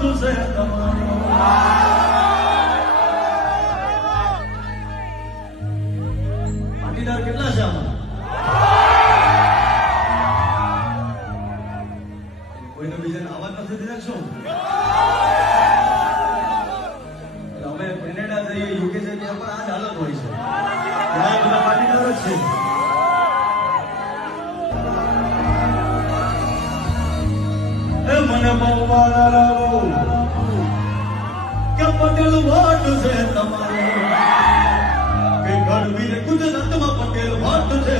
છે તમારો પાટીદાર કેટલા છે આમાં કોઈને બીજાને આવાજ નથી દીધા શું અમે કેનેડા જઈએ યુકે જઈએ ત્યાં પણ આ જ હાલત હોય છે ત્યાં બધા પાટીદાર જ છે મને બહુવાના લાવો કે પટેલ વાટ છે તમારો કે ગઢવીર ગુજરાતમાં પટેલ વાટ છે